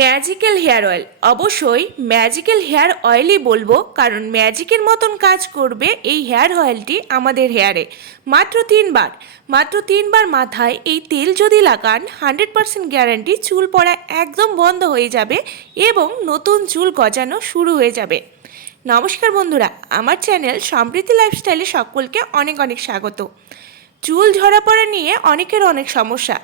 Magical hair oil. অবশ্যই magical hair অয়েলই বলব, কারণ ম্যাজিকের মতন কাজ করবে এই হেয়ার অয়েলটি আমাদের হেয়ারে। মাত্র তিনবার। মাত্র তিনবার মাথায় এই তেল যদি লাগান, হান্ড্রেড পারসেন্ট গ্যারান্টি চুল পড়া একদম বন্ধ হয়ে যাবে এবং নতুন চুল গজানো শুরু হয়ে যাবে। নমস্কার বন্ধুরা, আমার চ্যানেল সমৃদ্ধি লাইফস্টাইলে সকলকে অনেক অনেক স্বাগত। চুল ঝরা পড়া নিয়ে অনেকের অনেক সমস্যা।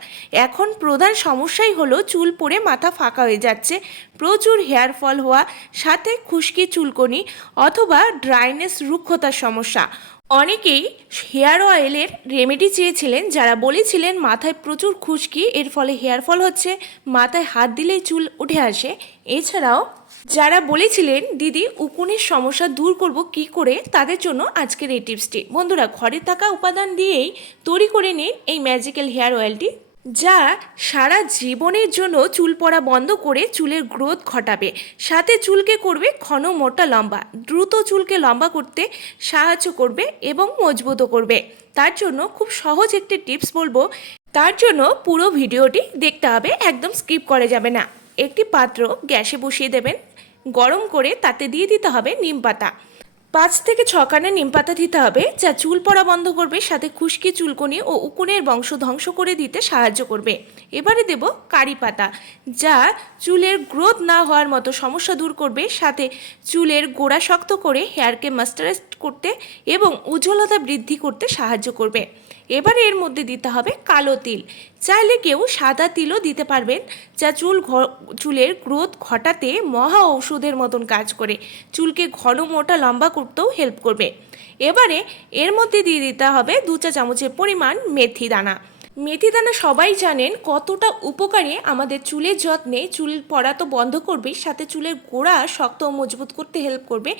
এখন প্রধান সমস্যাই হলো চুল পড়ে মাথা ফাঁকা হয়ে যাচ্ছে, প্রচুর হেয়ার ফল হওয়া, সাথে খুশকি চুলকনি অথবা ড্রাইনেস রুক্ষতার সমস্যা। অনেকেই হেয়ার অয়েলের রেমেডি চেয়েছিলেন, যারা বলেছিলেন মাথায় প্রচুর খুশকি, এর ফলে হেয়ার ফল হচ্ছে, মাথায় হাত দিলেই চুল উঠে আসে। এছাড়াও যারা বলেছিলেন, দিদি উকুনের সমস্যা দূর করব কি করে? তাদের জন্য আজকের এই টিপসটি। বন্ধুরা, ঘরে থাকা উপাদান দিয়েই তৈরি করে নিন এই ম্যাজিক্যাল হেয়ার অয়েলটি, যা সারা জীবনের জন্য চুল পড়া বন্ধ করে চুলের গ্রোথ ঘটাবে। সাথে চুলকে করবে ঘন, মোটা, লম্বা। দ্রুত চুলকে লম্বা করতে সাহায্য করবে এবং মজবুতও করবে। তার জন্য খুব সহজ একটি টিপস বলব। তার জন্য পুরো ভিডিওটি দেখতে হবে, একদম স্কিপ করা যাবে না। একটি পাত্র গ্যাসে বসিয়ে দেবেন। গরম করে তাতে দিয়ে দিতে হবে নিম পাতা। পাঁচ থেকে ছখানে নিম পাতা দিতে হবে, যা চুল পড়া বন্ধ করবে, সাথে খুশকি, চুলকনি ও উকুনের বংশ ধ্বংস করে দিতে সাহায্য করবে। এবারে দেব কারি পাতা, যা চুলের গ্রোথ না হওয়ার মতো সমস্যা দূর করবে, সাথে চুলের গোড়া শক্ত করে হেয়ারকে মাস্টারাইজ করতে এবং উজ্জ্বলতা বৃদ্ধি করতে সাহায্য করবে। এবারে এর মধ্যে দিতে হবে কালো তিল। চাইলে কেউ সাদা তিলও দিতে পারবেন, যা চুল চুলের গ্রোথ ঘটাতে মহা ঔষধের মতন কাজ করে। চুলকে ঘন মোটা লম্বা করতেও হেল্প করবে। এবারে এর মধ্যে দিয়ে দিতে হবে দু চা চামচের পরিমাণ মেথি দানা। মেথি দানা সবাই জানেন কতটা উপকারে আমাদের চুলের যত্নে চুল পড়া তো বন্ধ করবে, সাথে চুলের গোড়া শক্ত ও মজবুত করতে হেল্প করবে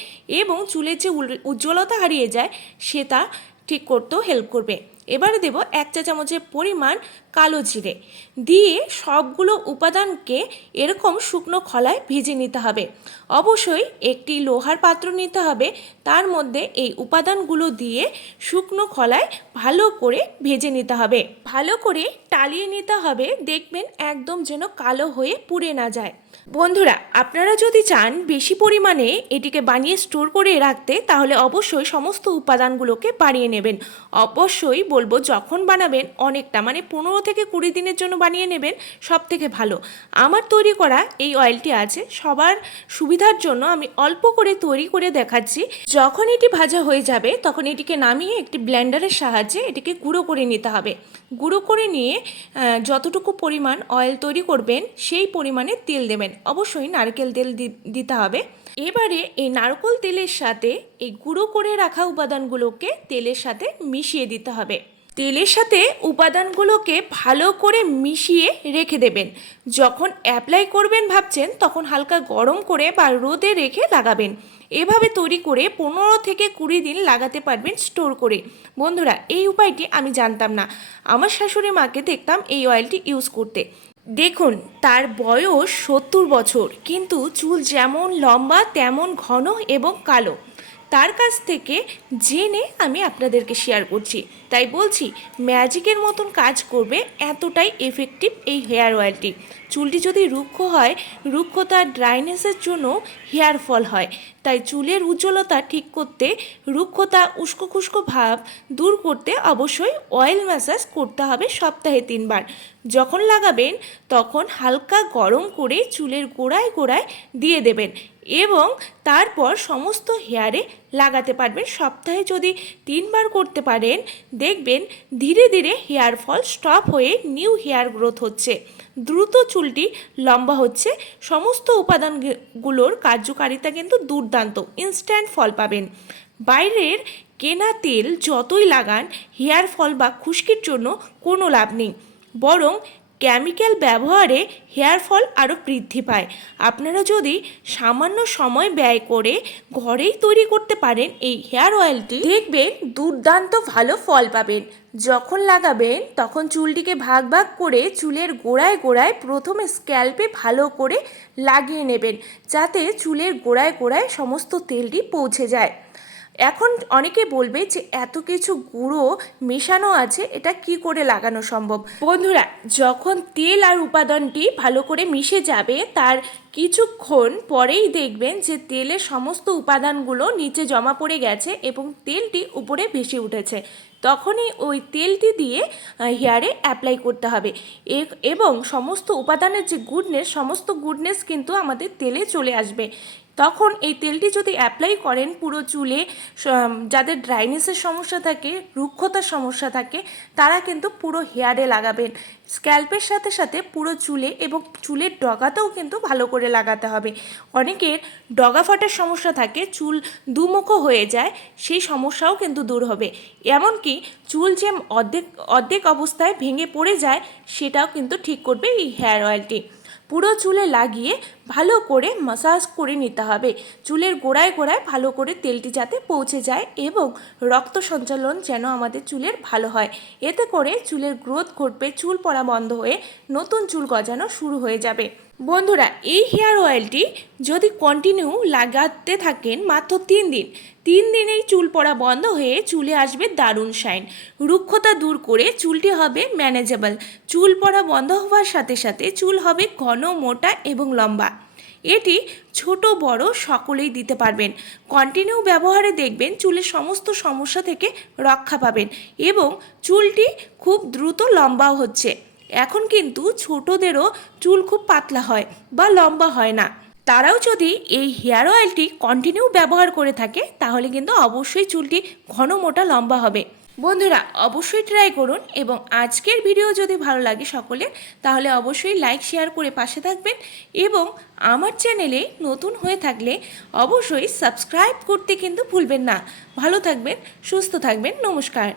এবং চুলের যে উজ্জ্বলতা হারিয়ে যায়, সেটা ঠিক করতেও হেল্প করবে। এবারে দেব এক চা চামচের পরিমাণ কালো জিরে। দিয়ে সবগুলো উপাদানকে এরকম শুকনো খলায় ভেজে নিতে হবে। অবশ্যই একটি লোহার পাত্র নিতে হবে। তার মধ্যে এই উপাদানগুলো দিয়ে শুকনো খলায় ভালো করে ভেজে নিতে হবে। ভালো করে টালিয়ে নিতে হবে। দেখবেন একদম যেন কালো হয়ে পুড়ে না যায়। বন্ধুরা, আপনারা যদি চান বেশি পরিমাণে এটিকে বানিয়ে স্টোর করে রাখতে, তাহলে অবশ্যই সমস্ত উপাদানগুলোকে বানিয়ে নেবেন। অবশ্যই বলব যখন বানাবেন অনেকটা মানে পনেরো থেকে কুড়ি দিনের জন্য বানিয়ে নেবেন সব থেকে ভালো। আমার তৈরি করা এই অয়েলটি আছে, সবার সুবিধার জন্য আমি অল্প করে তৈরি করে দেখাচ্ছি। যখন এটি ভাজা হয়ে যাবে, তখন এটিকে নামিয়ে একটি ব্লেন্ডারের সাহায্যে এটিকে গুঁড়ো করে নিতে হবে। গুঁড়ো করে নিয়ে যতটুকু পরিমাণ অয়েল তৈরি করবেন, সেই পরিমাণে তেল দেবেন। অবশ্যই নারকেল তেল দিতে হবে। এবারে এই নারকেল তেলের সাথে এই গুঁড়ো করে রাখা উপাদানগুলোকে তেলের সাথে মিশিয়ে দিতে হবে। তেলের সাথে উপাদানগুলোকে ভালো করে মিশিয়ে রেখে দেবেন। যখন অ্যাপ্লাই করবেন ভাবছেন, তখন হালকা গরম করে বা রোদে রেখে লাগাবেন। এভাবে তৈরি করে পনেরো থেকে কুড়ি দিন লাগাতে পারবেন স্টোর করে। বন্ধুরা, এই উপায়টি আমি জানতাম না। আমার শাশুড়ি মাকে দেখতাম এই অয়েলটি ইউজ করতে। দেখুন, তার বয়স সত্তর বছর, কিন্তু চুল যেমন লম্বা, তেমন ঘন এবং কালো। তার কাছ থেকে জেনে আমি আপনাদেরকে শেয়ার করছি। তাই বলছি ম্যাজিকের মতন কাজ করবে এতটাই এফেক্টিভ এই হেয়ার অয়েলটি চুলটি যদি রুক্ষ হয়, রুক্ষতা ড্রাইনেসের জন্য হেয়ার ফল হয়। তাই চুলের উজ্জ্বলতা ঠিক করতে, রুক্ষতা উস্কো খুস্কো ভাব দূর করতে অবশ্যই অয়েল ম্যাসাজ করতে হবে সপ্তাহে তিনবার। যখন লাগাবেন, তখন হালকা গরম করে চুলের গোড়ায় গোড়ায় দিয়ে দেবেন। এবং তারপর সমস্ত হেয়ারে লাগাতে পারবেন। সপ্তাহে যদি তিনবার করতে পারেন, দেখবেন ধীরে ধীরে হেয়ার ফল স্টপ হয়ে নিউ হেয়ার গ্রোথ হচ্ছে। দ্রুত চুলটি লম্বা হচ্ছে। সমস্ত উপাদানগুলোর কার্যকারিতা কিন্তু দুর্দান্ত ইনস্ট্যান্ট ফল পাবেন। বাইরের কেনা তেল যতই লাগান, হেয়ার ফল বা খুশকির জন্য কোনো লাভ নেই। বরং কেমিক্যাল ব্যবহারে হেয়ার ফল আরও বৃদ্ধি পায়। আপনারা যদি সামান্য সময় ব্যয় করে ঘরেই তৈরি করতে পারেন এই হেয়ার অয়েলটি দেখবেন দুর্দান্ত ভালো ফল পাবেন। যখন লাগাবেন, তখন চুলটিকে ভাগ ভাগ করে চুলের গোড়ায় গোড়ায় প্রথমে স্ক্যাল্পে ভালো করে লাগিয়ে নেবেন, যাতে চুলের গোড়ায় গোড়ায় সমস্ত তেলটি পৌঁছে যায়। এখন অনেকে বলবে যে এত কিছু গুঁড়ো মেশানো আছে, এটা কি করে লাগানো সম্ভব? বন্ধুরা, যখন তেল আর উপাদানটি ভালো করে মিশে যাবে, তার কিছুক্ষণ পরেই দেখবেন যে তেলের সমস্ত উপাদানগুলো নিচে জমা পড়ে গেছে এবং তেলটি উপরে ভেসে উঠেছে। তখনই ওই তেলটি দিয়ে হেয়ারে অ্যাপ্লাই করতে হবে। এবং সমস্ত উপাদানের যে গুডনেস সমস্ত গুডনেস কিন্তু আমাদের তেলে চলে আসবে। তখন এই তেলটি যদি অ্যাপ্লাই করেন পুরো চুলে যাদের ড্রাইনেসের সমস্যা থাকে, রুক্ষতার সমস্যা থাকে, তারা কিন্তু পুরো হেয়ারে লাগাবেন। স্ক্যাল্পের সাথে সাথে পুরো চুলে এবং চুলের ডগাতেও কিন্তু ভালো করে লাগাতে হবে। অনেকের ডগা ফাটার সমস্যা থাকে, চুল দুমুখো হয়ে যায়, সেই সমস্যাও কিন্তু দূর হবে। এমনকি চুল যে অর্ধেক অর্ধেক অবস্থায় ভেঙে পড়ে যায়, সেটাও কিন্তু ঠিক করবে এই হেয়ার অয়েলটি পুরো চুলে লাগিয়ে ভালো করে মাসাজ করে নিতে হবে। চুলের গোড়ায় গোড়ায় ভালো করে তেলটি যাতে পৌঁছে যায় এবং রক্ত সঞ্চালন যেন আমাদের চুলের ভালো হয়। এতে করে চুলের গ্রোথ ঘটবে, চুল পড়া বন্ধ হয়ে নতুন চুল গজানো শুরু হয়ে যাবে। বন্ধুরা, এই হেয়ার অয়েলটি যদি কন্টিনিউ লাগাতে থাকেন মাত্র তিন দিন, তিন দিনেই চুল পড়া বন্ধ হয়ে চুলে আসবে দারুণ শাইন। রুক্ষতা দূর করে চুলটি হবে ম্যানেজেবল চুল পড়া বন্ধ হওয়ার সাথে সাথে চুল হবে ঘন, মোটা এবং লম্বা। এটি ছোট, বড় সকলেই দিতে পারবেন। কন্টিনিউ ব্যবহারে দেখবেন চুলের সমস্ত সমস্যা থেকে রক্ষা পাবেন এবং চুলটি খুব দ্রুত লম্বাও হচ্ছে। এখন কিন্তু ছোটদেরও চুল খুব পাতলা হয় বা লম্বা হয় না। তারাও যদি এই হেয়ার অয়েলটি কন্টিনিউ ব্যবহার করে থাকে, তাহলে কিন্তু অবশ্যই চুলটি ঘন মোটা লম্বা হবে। বন্ধুরা, অবশ্যই ট্রাই করুন এবং আজকের ভিডিও যদি ভালো লাগে সকলে তাহলে অবশ্যই লাইক শেয়ার করে পাশে থাকবেন এবং আমার চ্যানেলে নতুন হয়ে থাকলে অবশ্যই সাবস্ক্রাইব করতে কিন্তু ভুলবেন না। ভালো থাকবেন, সুস্থ থাকবেন, নমস্কার।